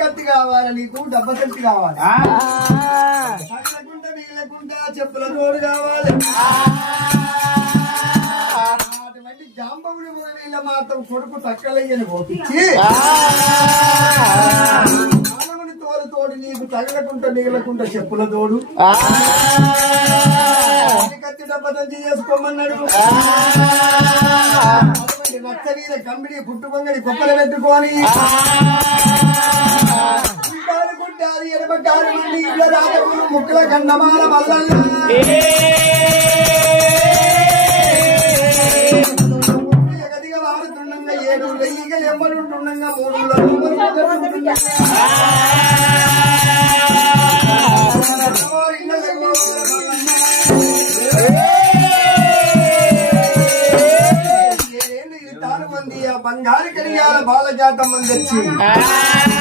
కత్తి కావాలా నీకు డబ్బ కత్తి కావాలి అట్లకుంటా వీళ్ళకుంటా చెప్పుల తోడు కావాలి అటువంటి జాంబవుని వీళ్ళ మాత్రం కొడుకు తక్కలయ్యని పోపించి మానవుని తోడు నీకు తగలకుంటా మిగలకుంటా చెప్పుల తోడు కత్తి డబ్బతంచి చేసుకోమన్నాడు రక్తవీర కంబిడి పుట్టుకొంగడి కుప్పలు పెట్టుకొని గుంటాది ఎడమ కాలు మంది ఇళ్ళ రాజములు ముక్కల గండమాల మల్లల్ల గదిగా వాడుతుండగా 7 వెయ్యిగా ఎమ్మలుంటుండగా 3 బంగారు కడియాల బాల జాతం మంది వచ్చి